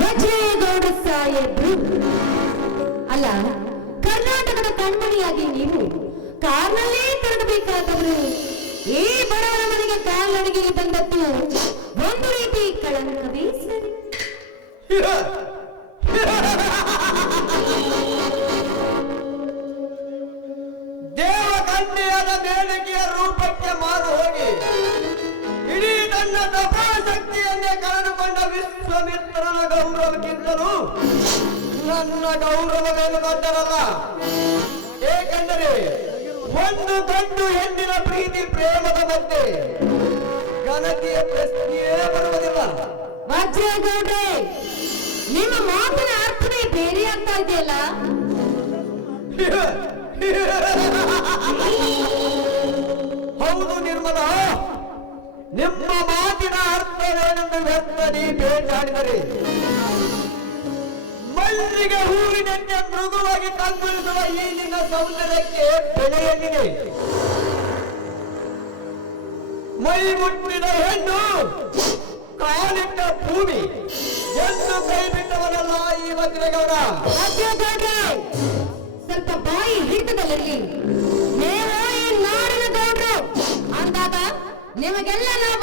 ವಜ್ರೇಗೌಡ ಸಾಹೇಬ್ರು. ಅಲ್ಲ, ಕರ್ನಾಟಕದ ಕಣ್ಮಣಿಯಾಗಿ ನೀವು ಕಾರ್ನಲ್ಲೇ ತಿರುಗಬೇಕಾದವರು ಈ ಬಡವರ ಮನೆಗೆ ಕಾಲ್ನಡಿಗೆಗೆ ಬಂದದ್ದು ಒಂದು ರೀತಿ ಕಳಂಕವೇ ಸರಿ. ವಿಶ್ವಮಿತ್ರನ ಗೌರವಕ್ಕಿಂತಲೂ ನನ್ನ ಗೌರವವೇನು ದೊಡ್ಡರಲ್ಲ ಏಕೆಂದರೆ ಒಂದು ಗಂಡು ಹೆಣ್ಣಿನ ಪ್ರೀತಿ ಪ್ರೇಮದ ಬಗ್ಗೆ ಘನತೆಯ ಪ್ರಶ್ನೆಯೇ ಬರುವುದಿಲ್ಲ. ಗೌಡ್ರೆ ನಿಮ್ಮ ಮಾತಿನ ಅರ್ಥನೇ ಬೇರೆ ಆಗ್ತಾ ಇದೆಯಲ್ಲ ಹೌದು ನಿರ್ಮಲ ನಿಮ್ಮ ಮಾತಿನ ಅರ್ಥವೇನೆಂದು ವ್ಯರ್ಥನೆ ಬೇಟಾಡಿದರೆ ಮಲ್ಲಿಗೆ ಹೂವಿನಂತೆ ಮೃದುವಾಗಿ ಕಂಗೊಳಿಸುವ ಈ ನಿನ್ನ ಸೌಂದರ್ಯಕ್ಕೆ ಬೆಲೆಯಲ್ಲಿದೆ ಮೈ ಮುಟ್ಟಿದ ಹೆಣ್ಣು, ಕಾಲಿಟ್ಟ ಭೂಮಿ, ಎಂದು ಕೈ ಬಿಟ್ಟವನಲ್ಲ ಈ ವಜ್ರಗೌಡ ಸ್ವಲ್ಪ ಬಾಯಿ ಹಿಡಿತದಲ್ಲಿ ನೀವು ಈ ನಾಡಿನ ಗೌಡ್ರು. ಅಂದಾಗ ನಿಮಗೆಲ್ಲ ನಾವು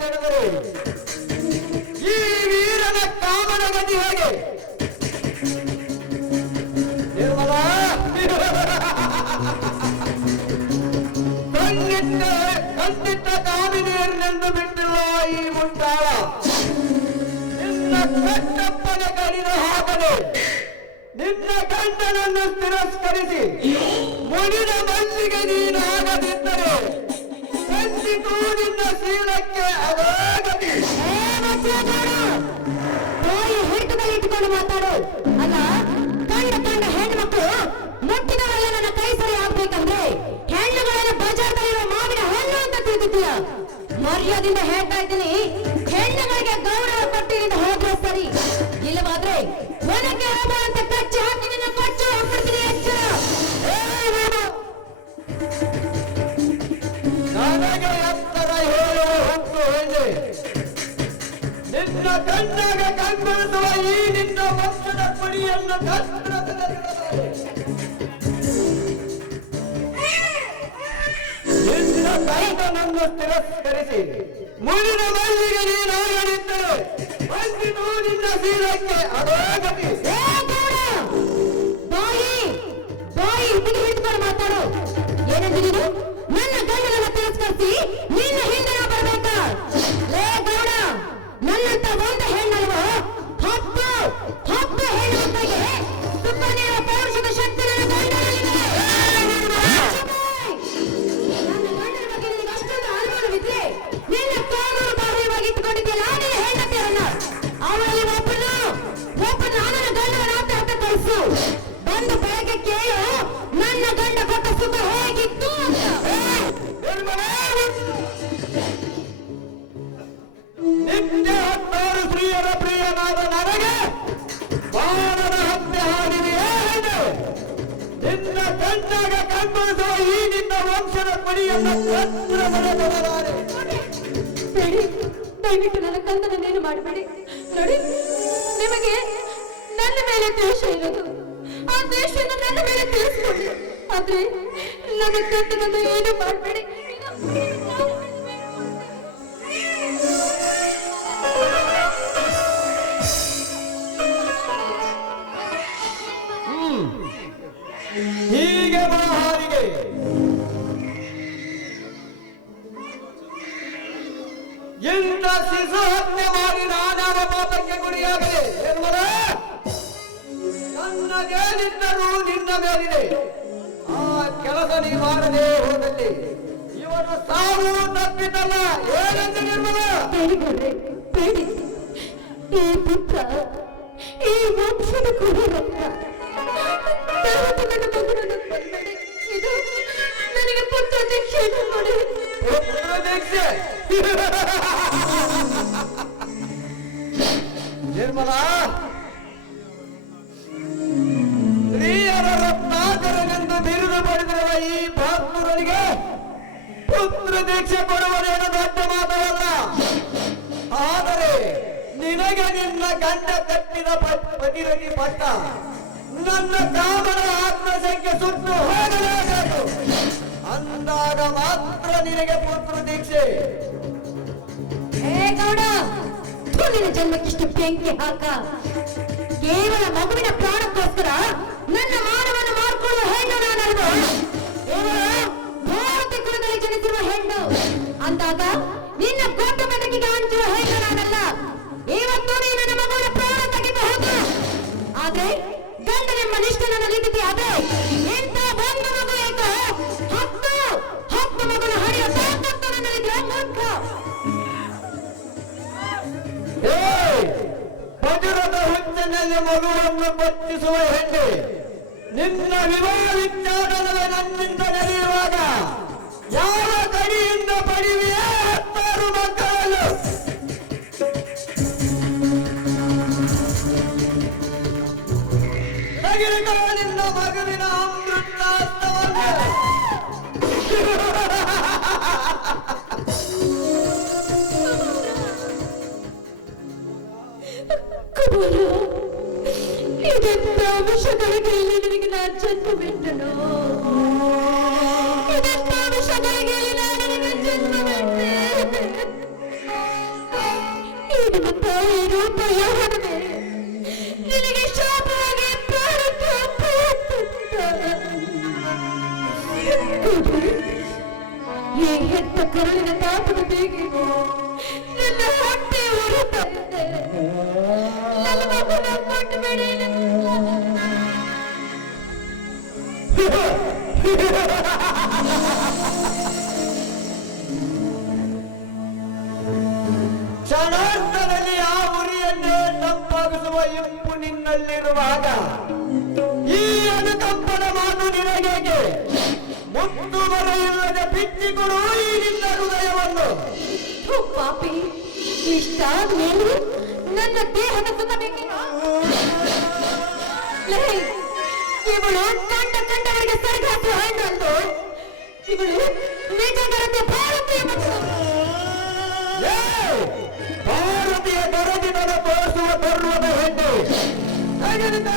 ನಡೆದರೆ? ಈ ವೀರನ ಕಾಮನ ಗತಿ ಹೇಗೆ? ನಿರ್ಮಲ? ಕಣ್ಣಿಟ್ಟ ಕಣ್ಣಿಟ್ಟ ಕಾಮಿನಿಯರನ್ನೆಂದು ಬಿಟ್ಟಿಲ್ಲ ಈ ಮುಂಟಾಳ ನಿನ್ನ ಕಟ್ಟಪ್ಪನ ಕಡಿದ ಹಾಕಲು ನಿನ್ನ ಗಂಡನನ್ನು ತಿರಸ್ಕರಿಸಿ ಮುಡಿದ ಮಲ್ಲಿಗೆ ನೀನಾಗದಿದ್ದರೆ ಖಂಡಿತೂ ನಿನ್ನ ಶೀಲಕ್ಕೆ ಬಾಯಿ ಹಿಡಿತದಲ್ಲಿ ಇಟ್ಟುಕೊಂಡು ಮಾತಾಡು. ಅಲ್ಲ ಕಂಡ ಕಂಡ ಹೆಣ್ಮಕ್ಳು ಮುಟ್ಟಿದವರೆಲ್ಲ ನನ್ನ ಕೈ ಸರಿ ಆಗ್ಬೇಕಂದ್ರೆ ಹೆಣ್ಣುಗಳೆಲ್ಲ ಬಜಾರ್ದಲ್ಲಿರೋ ಮಾವಿನ ಹಣ್ಣು ಅಂತ ತಿಳಿದಿದ್ದೀಯ ಮರ್ಯಾದಿಂದ ಹೇಳ್ತಾ ಇದ್ದೀನಿ. ಪಡಿಯನ್ನು ನಿನ್ನ ಗಂಡನನ್ನು ತಿರಸ್ಕರಿಸಿ ಮುಂದಿನ ಮಲ್ಲಿಗೆ ನೀನಾಗಲಿದ್ದರೆ ಬಂದಿತು ನಿನ್ನ ಶೀಲಕ್ಕೆ ಅಡೋಗತಿ! ಬಾಯಿ ಬಾಯಿ ಬಿಗಿ ಮಾತಾಡು ಏನಂತಿದೀನು ಈ ನಿನ್ನ ವಂಶದ ಪಡಿಯನ್ನು ಬೇಡಿ ದಯವಿಟ್ಟು ನನ್ನ ಕಂದನನ್ನೇನು ಮಾಡಬೇಡಿ. ನೋಡಿ ನಿಮಗೆ ನನ್ನ ಮೇಲೆ ದ್ವೇಷ ಇರೋದು. ಆ ದ್ವೇಷವನ್ನು ನನ್ನ ಮೇಲೆ ತಿಳಿಸ್ಕೊಳ್ಳಿ. ಆದ್ರೆ ನನ್ನ ಕಂದನನ್ನು ಏನು ಮಾಡಬೇಡಿ? ಹೀಗೆ ಮಹಾರಿಗೆ ಗುರಿಯಾಗದೆ ನಿರ್ಮಲ ನನ್ನದೇನಿದ್ದರೂ ನಿನ್ನ ಮೇಲಿದೆ. ಆ ಕೆಲಸ ನೀ ಮಾಡದೆ ಹೋದಲ್ಲಿ ಇವನು ಸಾವು ತಪ್ಪಿತಲ್ಲ ಏನೆಂದು ನಿರ್ಮಲ ನಿರ್ಮಲ ಸ್ತ್ರೀಯರ ರತ್ನಾಕರನೆಂದು ಬಿರುದು ಪಡೆದಿರುವ ಈ ಭಕ್ತರಿಗೆ ಪುತ್ರ ದೀಕ್ಷೆ ಕೊಡುವುದೇನು ದೊಡ್ಡ ಮಾತವಲ್ಲ ಆದರೆ ನಿನಗೆ ನಿನ್ನ ಗಂಡ ಕಟ್ಟಿದ ಪ- ಪತಿರಗಿ ಪಟ್ಟ ನನ್ನ ಕಾಮನ ಆತ್ಮಸಂಖ್ಯೆ ಸುಟ್ಟು ಹೋಗಲೇಬೇಕು ಅಂದಾಗ ಮಾತ್ರ ನಿನಗೆ ಪುತ್ರ ದೀಕ್ಷೆ. ಗೌಡ ನಿನ್ನ ಜನ್ಮಕ್ಕಿಷ್ಟು ಬೆಂಕಿ ಹಾಕ. ಕೇವಲ ಮಗುವಿನ ಪ್ರಾಣಕ್ಕೋಸ್ಕರ ನನ್ನ ಮಾನವನ್ನು ಮಾರ್ಕೊಳ್ಳುವ ಹೆಣ್ಣು ನಾನು ಇವಳು ಭಾರತ ಕುಲದಲ್ಲಿ ಜನಿಸಿರುವ ಹೆಣ್ಣು. ಅಂದಾಗ ನಿನ್ನ ಕೋಟ ಬೆದಕಿಗೆ ಹಂಚುವ ಹೆಣ್ಣು ನಾನಲ್ಲ. ಇವತ್ತು ನೀನು ನನ್ನ ಮಗುವಿನ ಪ್ರಾಣ ತೆಗಿಬಹುದು ಆದ್ರೆ ಗಂಡನೆಂಬ ನಿಷ್ಠೆ ನನ್ನ ಲಿಖಿತಿ ಅದೇ. ಹುಚ್ಚಿನಲ್ಲಿ ಮಗುವನ್ನು ಪತ್ತಿಸುವ ಹೆಣ್ಣೆ. ನಿನ್ನ ವಿವಾಹ ನನ್ನಿಂದ ನಡೆಯುವಾಗ ಯಾವ ಕಡೆಯಿಂದ ಪಡೆಯುವೆಯೇ ಮುತ್ತು ಮರೆಯಿಲ್ಲದೆ ಬಿಚ್ಚಿಕೊಡು ಈ ನಿನ್ನ ಹೃದಯವನ್ನು ಪಾಪಿ ಇಷ್ಟ ನೀನು ನನ್ನ ದೇಹದ ಸುತ್ತ ಬೇಕೇನೋ ಇವಳು ಕಂಡ ಕಂಡವರಿಗೆ ಸರ್ಗಾಸುವ ಹೆಣ್ಣೊಂದು ಇವಳು ನಿಜಗರತೆ ಭಾರತೀಯ! ಭಾರತೀಯ ಗರಜಿನದ ತೋರಿಸುವ ತರುಣದ ಹೆಣ್ಣು. ತೆಗೆದುಕೋ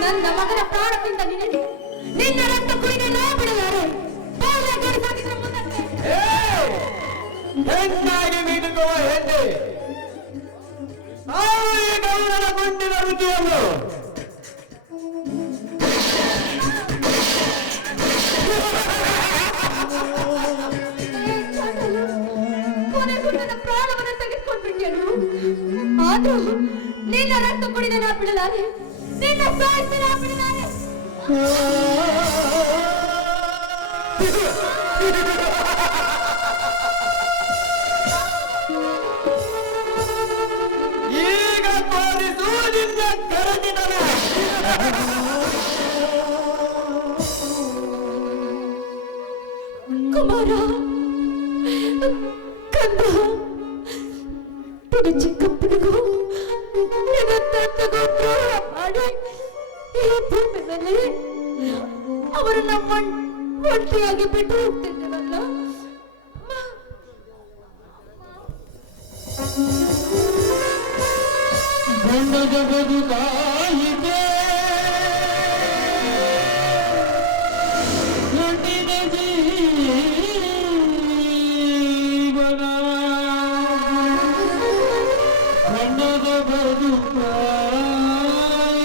ನನ್ನ ಮಗನ ಪ್ರಾಣದಿಂದ ನಿನಗೆ ನಿನ್ನ ರಕ್ತ ಕುಡಿದ ನಾ ಬಿಡಲಾರೆ! ಹೆಣ್ಣಾಗಿ ಮೀನುಕುವ ಹೆಣ್ಣೆ ಗುಂಡಿನ ರುಚಿಯನ್ನು. ಆದ್ರೂ ನಿನ್ನ ರಕ್ತ ಕುಡಿದ ನಾ ಬಿಡಲಾರೆ. ನಿನ್ನ ಸಾಯಿಸಿ ನಾ ಬಿಡಲಾರೆ. ಈಗ ತೋರಿಸು ನಿನ್ನ ಕುಮಾರ ಕಂದ ನಿನ್ನ Kundal Jagadu Kala